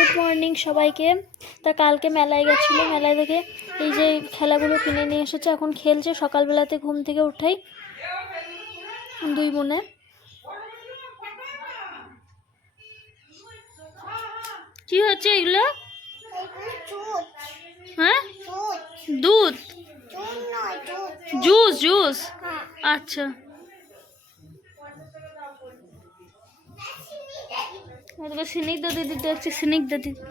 Good morning সবাইকে। তা কালকে মেলায় গেছিলো, মেলায় থেকে এই যে খেলাগুলো কিনে নিয়ে এসেছে, এখন খেলছে। সকালবেলাতে ঘুম থেকে উঠাই দুই বোনে। কি হচ্ছে এগুলো? হ্যাঁ, দুধ, জুস জুস। আচ্ছা, স্নিগ্ধ দিদি দেখছি, স্নিগ্ধ দিদি।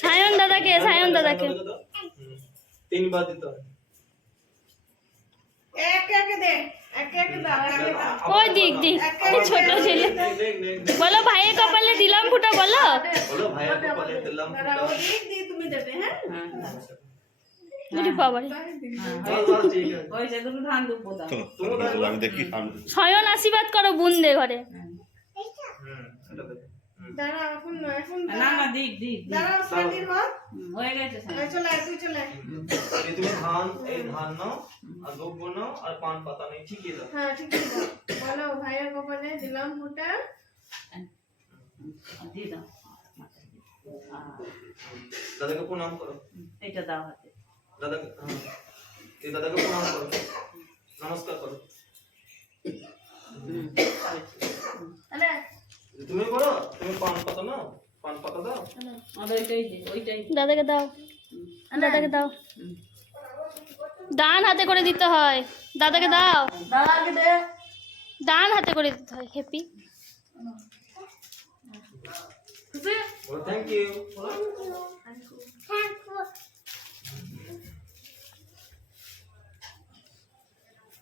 সায়ন দাদাকে, সায়ন দাদাকে তিনবার দিতে হবে। ওই দিক দিক ছোট ছেলে বলো, ভাইয়ের কপালে দিলাম ফুটা, বলো বলো ভাইয়ের কপালে দিলাম ফুটা। তুমি দেবে। হ্যাঁ, বাবা সায়ন আশীর্বাদ করো বোনদের ঘরে। তুমি ধান, এই ধান নাও আর দুব্ব নাও আর পান পাতা নেই, ঠিকই দাও। হ্যাঁ, ঠিকই দাও। বলো ভাইয়ের কপালে দিলাম ফুটা। দাদাকে প্রণাম করো। এটা দাও হাতে। দাদাকে, এই দাদাকে প্রণাম করো, নমস্কার করো। তুমি করো, তুমি পান পাতা নাও, পান পাতা দাও। দাদাকে দাও, দাদাকে দাও। ডান হাতে করে দিতে হয়, দাদাকে দাও, ডান হাতে করে দিতে হয়। হ্যাপি বলো থ্যাংক ইউ।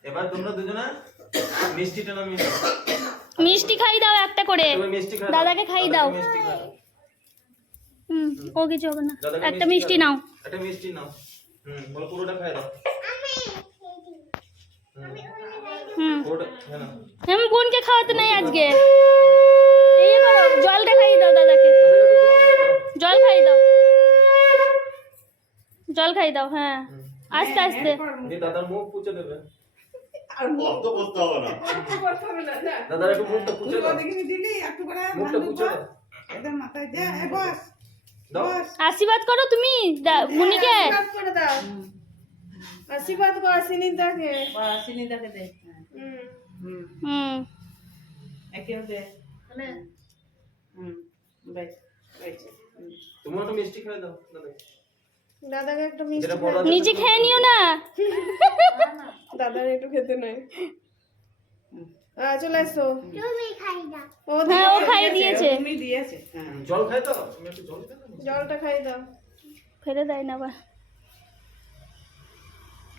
এবার তোমরা দুজনে মিষ্টিটা নামিয়ে দাও। মিষ্টি খাই দাও একটা করে, তুমি মিষ্টি খাও, দাদাকে খাই দাও। মিষ্টি খাও। ও কিছু হবে না, দাদাকে একটা মিষ্টি খাও। নাও। একটা মিষ্টি নাও। বলো পুরোটা খাই দাও। পুরোটা খেয়ে নাও। আমি বোনকে খাওয়াতে নাই আজকে। এই করো, জলটা খাই দাও দাদাকে, জল খাই দাও, জল খাই দাও। হ্যাঁ, আস্তে আস্তে। দিয়ে দাদার মুখ পুছে দেবে। আর অত করতে হবে না। দাদার একটু মুখটা পুছে দাও। দিলি একটু করে মুখটা পুছে দাও। এটা মাথায় দে। এই বস, দাও। বস। আশীর্বাদ করো তুমি মুনিকে। আশীর্বাদ করে দাও। আশীর্বাদ করো সিনিদাকে। সিনিদাকে দে। একেও দে। মানে বেশ বেশ। তুমি একটা মিষ্টি খাই দাও দাদা। দাদাকে একটা মিষ্টি যেটা বড় আছে নিজে খেয়ে নিও না। দাদার একটু খেতে নাই। চলে আসো। হ্যাঁ, ও খাই দিয়েছে। তুমি দিয়েছে। হ্যাঁ, জল খাই দাও, তুমি একটু জল খাই দাও। জলটা খাই দাও। ফেলে দেয় না আবার।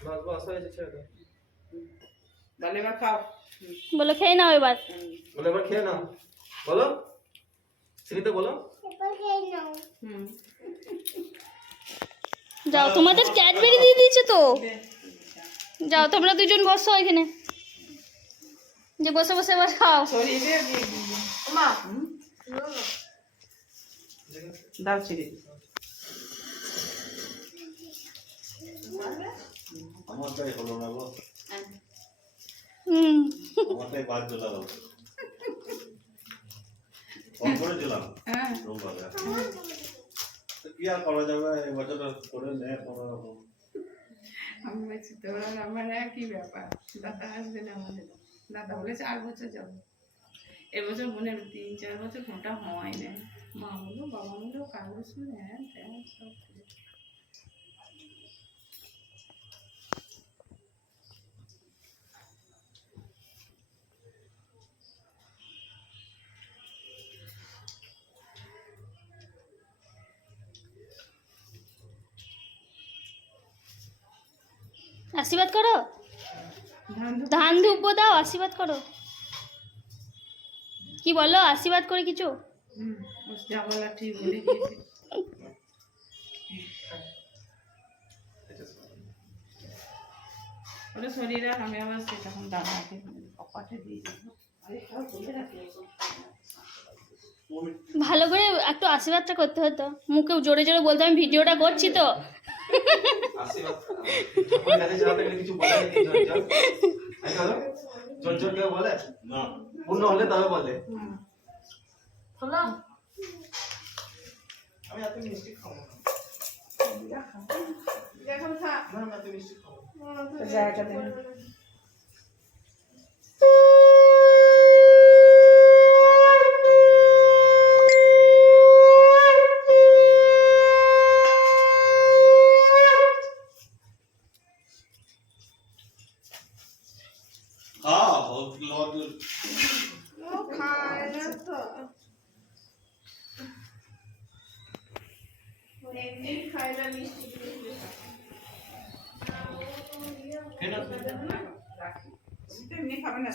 বাস বাস হয়েছে, ছেড়ে দাও। তাহলে এবার খাও। বলো খেয়ে নাও এবার। বলো এবার খেয়ে নাও। বলো শ্রীতে বলো। যাও, তোমাদের ক্যাডবেরি দিয়ে দিয়েছে তো। যাও তোমরা দুজন বসো এখানে, যে বসে বসে এবার খাও। সরিয়ে দে দিয়ে দিবি। মা দাও ছিড়ে। আমারটাই হলো না গো, হুম, আমারটাই বাদ দিলাম। ফোন করেছিলাম হ্যাঁ, রোববারে। তো কি আর করা যাবে, এবছর করে নে কোনো রকম। আমি বলছি তোরা আমার একই ব্যাপার। দাদা আসবে না আমাদের। দাদা বলে 4 বছর যাবো। এবছর মনে হয় 3-4 বছর ফোনটা হয় না। মা বললো, বাবা বললো, কাগজ শুনে হ্যাঁ সব। আশীর্বাদ করো, ধান ধূপ দাও, আশীর্বাদ করো। কি বলো, আশীর্বাদ করে কিছু? ও যা বলার ঠিক বলে দিয়েছে। ওটা শরীরে আমি আবার সে তখন দাদাকে কপাটে দিয়ে দেবো। আরেকটাও বলে রাখি। ভালো করে একটু আশীর্বাদটা করতে হতো, মুখে জোরে জোরে বলতে, আমি ভিডিওটা করছি তো। আশীর্বাদ ঠাকুরের কাছে যাওয়াতে গেলে কিছু বলে নাকি জোর জোর? তাই বলো? জোর জোর কেউ বলে? না পূর্ণ হলে তবে বলে। হলো আমি এত মিষ্টি খাবো না। এখন থাক না, আমি এত মিষ্টি খাবো না। জায়গা দেন। हाँ बहुत लोग ও খায় না তো, এমনি খায় না, মিষ্টি মিষ্টি এমনি খাবে না।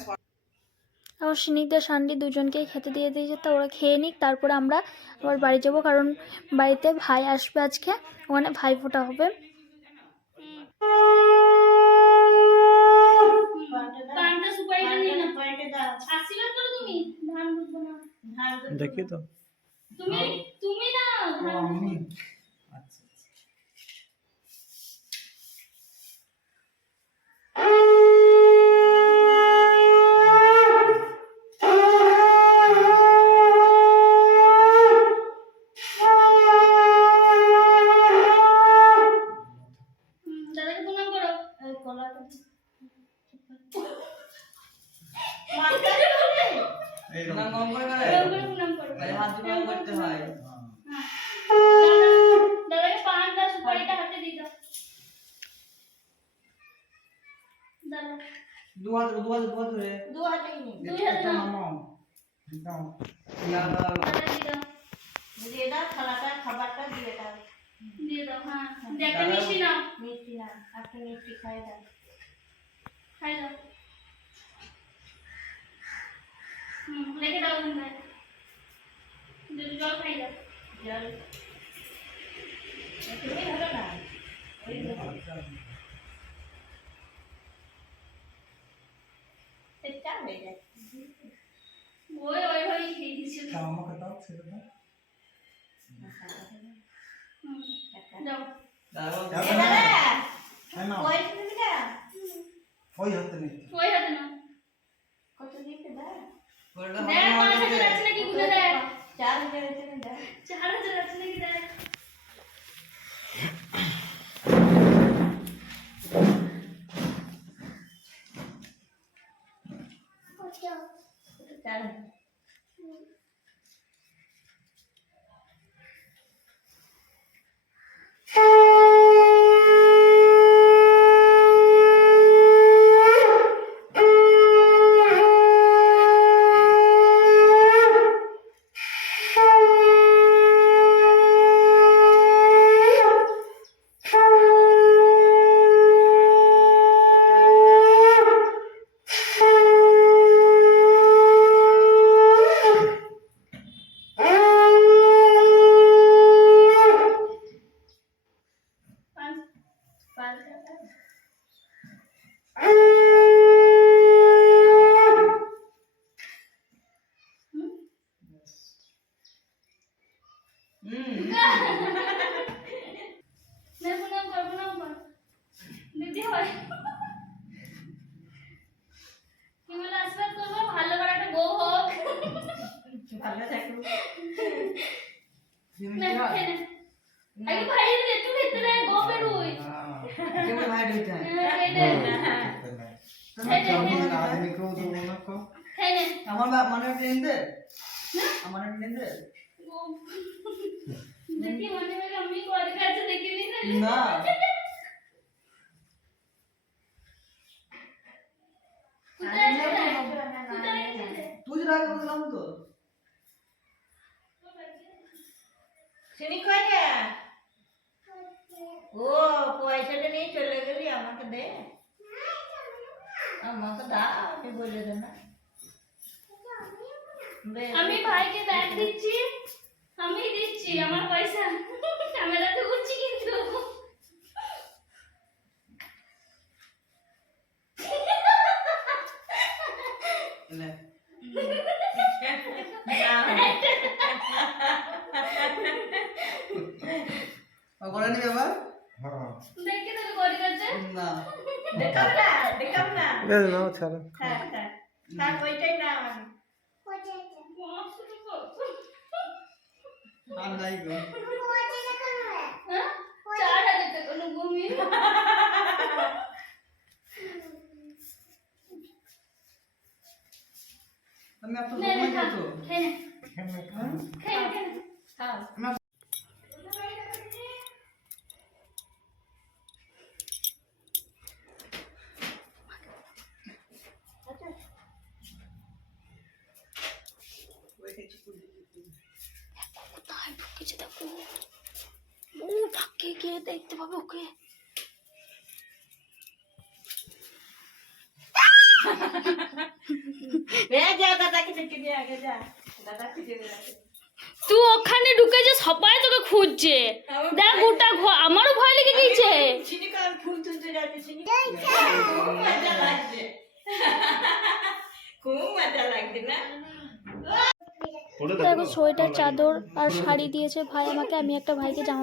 আমার স্নিগ্ধা শান্ডি দুজনকেই খেতে দিয়ে দিয়েছে, তা ওরা খেয়ে নিক, তারপরে আমরা আবার বাড়ি যাব, কারণ বাড়িতে ভাই আসবে আজকে, ওখানে ভাই ফোঁটা হবে। দেখি তো তুমি না দাদাকে প্রণাম করো। দাদাকে পানটা সুপারিটা হাতে দিয়ে দাও। দাদা দু হাতে দুই হাতে নাও। দাদা দিয়ে দাও। দিয়ে দাও, হ্যাঁ। একটা মিষ্টি নাও। খাই দাও। রেখে দাও ওখানটায়। জল খাই দাও। ওইভাবেই খেয়ে দিচ্ছিল। আমাকে দাও ছেড়ে দাও যাও। ওই হাতে নেই ওই হাতে নাও। দেখ 5,000 আছে নাকি গুনে দেখ। 4,000 আছে নাকি দেখ। দিদি হয় কি বলে আশীর্বাদ করবো, ভালো করে একটা বউ হোক। না, খেয়ে নে। আগে ভাই একটু খেতে দে, গো বেরোই। কেমন ভাই দিতে খেয়ে নে। আমার মানে ট্রেন দে আমার ট্রেন দে দেখি মনে হয় আমি করে কাছে দেখিনি না। না তুই রাগ করলাম তো চিনি কই রে ও পয়সাটা নিয়ে চলে গেলি আমাকে দে আমাকে দাও আমি বলে দে না আমি ভাইকে ব্যাগ দিচ্ছি, আমি দিচ্ছি আমার পয়সা, ক্যামেরাতে উঠছি কিন্তু। করে নিবি আবার? দেখে তোকে করি কাছে না দেখাব না, দেখাব না। নাও ছাড়ো। হ্যাঁ, হ্যাঁ। থাক, ওইটাই না আমার। আর নাই গো। হ্যাঁ 4000 টাকা কোনো ঘুমিয়ে আমি এত নে নে সময় খা, কত? খেয়ে নে, খেয়ে নে, খেয়ে নে। খাও। কোথায় ঢুকেছে দেখো, ও ফাঁকে গিয়ে দেখতে পাবে ওকে। যা দাদাকে ডেকে দিয়ে আগে যা, দাদা খুঁজে বেড়াচ্ছে। তুই ওখানে ঢুকেছে, সবাই তোকে খুঁজছে, দেখ গোটা আমারও ভয় লেগে গেছে। চিনিকা ফুল তুলতে যাচ্ছে, চিনিকা খুব মজা লাগছে, খুব মজা লাগছে না? করে দেখো সোয়েটার, চাদর আর শাড়ি দিয়েছে ভাই আমাকে, আমি একটা ভাইকে জামা